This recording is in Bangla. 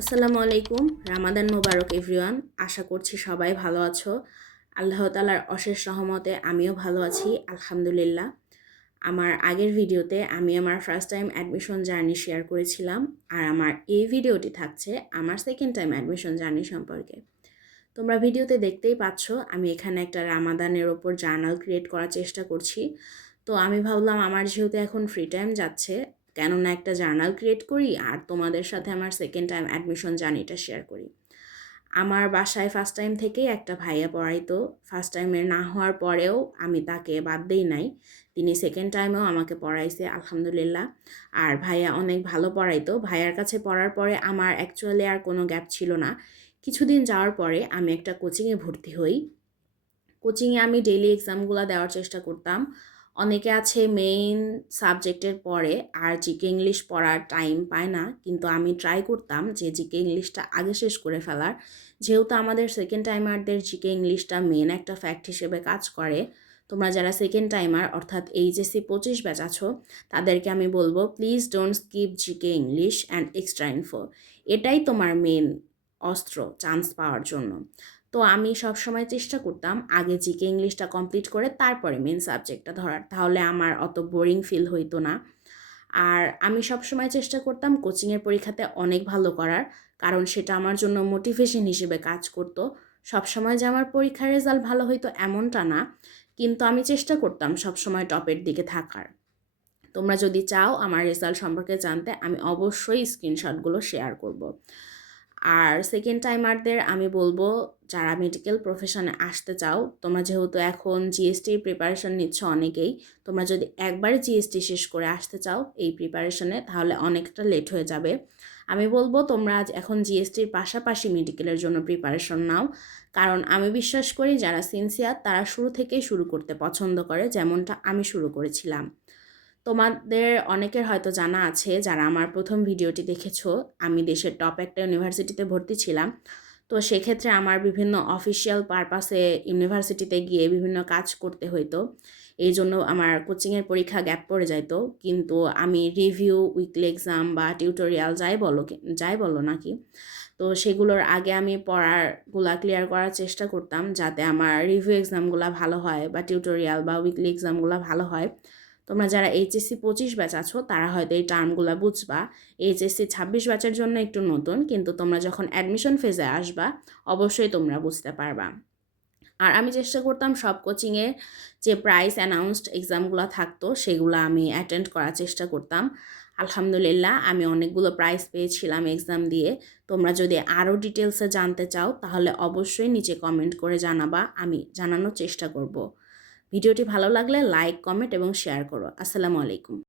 আসসালামু আলাইকুম। রামাদান মোবারক এভরিওয়ান। আশা করছি সবাই ভালো আছো। আল্লাহ তাআলার অশেষ রহমতে আমিও ভালো আছি আলহামদুলিল্লাহ। আমার আগের ভিডিওতে আমি আমার first time admission journey share করেছিলাম, আর আমার এই ভিডিওটি থাকছে আমার সেকেন্ড টাইম অ্যাডমিশন জার্নি সম্পর্কে। তোমরা ভিডিওতে দেখতেই পাচ্ছ আমি এখানে একটা রামাদানের ওপর জার্নাল ক্রিয়েট করার চেষ্টা করছি। তো আমি ভাবলাম আমার যেহেতু এখন ফ্রি টাইম যাচ্ছে, কেননা একটা জার্নাল ক্রিয়েট করি আর তোমাদের সাথে আমার সেকেন্ড টাইম অ্যাডমিশন জার্নিটা শেয়ার করি। আমার বাসায় ফার্স্ট টাইম থেকেই একটা ভাইয়া পড়াইতো। ফার্স্ট টাইমের না হওয়ার পরেও আমি তাকে বাদ দেই নাই, তিনি সেকেন্ড টাইমেও আমাকে পড়াইছে আলহামদুলিল্লাহ। আর ভাইয়া অনেক ভালো পড়াইতো। ভাইয়ার কাছে পড়ার পরে আমার অ্যাকচুয়ালি আর কোনো গ্যাপ ছিল না। কিছুদিন যাওয়ার পরে আমি একটা কোচিংয়ে ভর্তি হই। কোচিংয়ে আমি ডেইলি এক্সামগুলো দেওয়ার চেষ্টা করতাম। অনেকে আছে মেইন সাবজেক্টের পরে আর জিকে ইংলিশ পড়ার টাইম পায় না, কিন্তু আমি ট্রাই করতাম যে জিকে ইংলিশটা আগে শেষ করে ফেলার। যেহেতু আমাদের সেকেন্ড টাইমারদের জিকে ইংলিশটা মেন একটা ফ্যাক্ট হিসেবে কাজ করে। তোমরা যারা সেকেন্ড টাইমার অর্থাৎ এইচএসসি 25 ব্যাচ আছো, তাদেরকে আমি বলবো please don't skip GK English and extra info. এটাই তোমার মেন অস্ত্র চান্স পাওয়ার জন্য। তো আমি সবসময় চেষ্টা করতাম আগে জিকে ইংলিশটা কমপ্লিট করে তারপরে মেন সাবজেক্টটা ধরার, তাহলে আমার অত বোরিং ফিল হইতো না। আর আমি সবসময় চেষ্টা করতাম কোচিংয়ের পরীক্ষাতে অনেক ভালো করার, কারণ সেটা আমার জন্য মোটিভেশন হিসেবে কাজ করতো। সবসময় যে আমার পরীক্ষার রেজাল্ট ভালো হইতো এমনটা না, কিন্তু আমি চেষ্টা করতাম সবসময় টপের দিকে থাকার। তোমরা যদি চাও আমার রেজাল্ট সম্পর্কে জানতে, আমি অবশ্যই স্ক্রিনশটগুলো শেয়ার করব। আর সেকেন্ড টাইমারদের আমি বলবো, যারা মেডিকেল প্রফেশনে আসতে চাও, তোমরা যেহেতু এখন জিএসটির প্রিপারেশন নিচ্ছ অনেকেই, তোমরা যদি একবারে জিএসটি শেষ করে আসতে চাও এই প্রিপারেশনে, তাহলে অনেকটা লেট হয়ে যাবে। আমি বলবো তোমরা এখন জিএসটির পাশাপাশি মেডিকেলের জন্য প্রিপারেশন নাও, কারণ আমি বিশ্বাস করি যারা সিনসিয়ার তারা শুরু থেকেই শুরু করতে পছন্দ করে, যেমনটা আমি শুরু করেছিলাম। তোমাদের অনেকের হয়তো জানা আছে, যারা আমার প্রথম ভিডিওটি দেখেছো, আমি দেশের টপ একটা ইউনিভার্সিটিতে ভর্তি ছিলাম। তো সেক্ষেত্রে আমার বিভিন্ন অফিসিয়াল পারপাসে ইউনিভার্সিটিতে গিয়ে বিভিন্ন কাজ করতে হইতো। এই জন্য আমার কোচিংয়ের পরীক্ষা গ্যাপ পড়ে যাইতো, কিন্তু আমি রিভিউ, উইকলি এক্সাম বা টিউটোরিয়াল যাই বলো নাকি, তো সেগুলোর আগে আমি পড়ারগুলা ক্লিয়ার করার চেষ্টা করতাম, যাতে আমার রিভিউ এক্সামগুলো ভালো হয় বা টিউটোরিয়াল বা উইকলি এক্সামগুলো ভালো হয়। তোমরা যারা এইচএসসি 25 ব্যাচ আছো তারা হয়তো এই টার্মগুলো বুঝবা। এইচএসসি 26 ব্যাচের জন্য একটু নতুন, কিন্তু তোমরা যখন অ্যাডমিশন ফেজে আসবা অবশ্যই তোমরা বুঝতে পারবা। আর আমি চেষ্টা করতাম সব কোচিংয়ে যে প্রাইস অ্যানাউন্সড এক্সামগুলো থাকতো সেগুলো আমি অ্যাটেন্ড করার চেষ্টা করতাম। আলহামদুলিল্লাহ আমি অনেকগুলো প্রাইজ পেয়েছিলাম এক্সাম দিয়ে। তোমরা যদি আরও ডিটেলসে জানতে চাও তাহলে অবশ্যই নিচে কমেন্ট করে জানাবা, আমি জানানোর চেষ্টা করব। ভিডিওটি ভালো লাগলে লাইক, কমেন্ট এবং শেয়ার করো। আসসালামু আলাইকুম।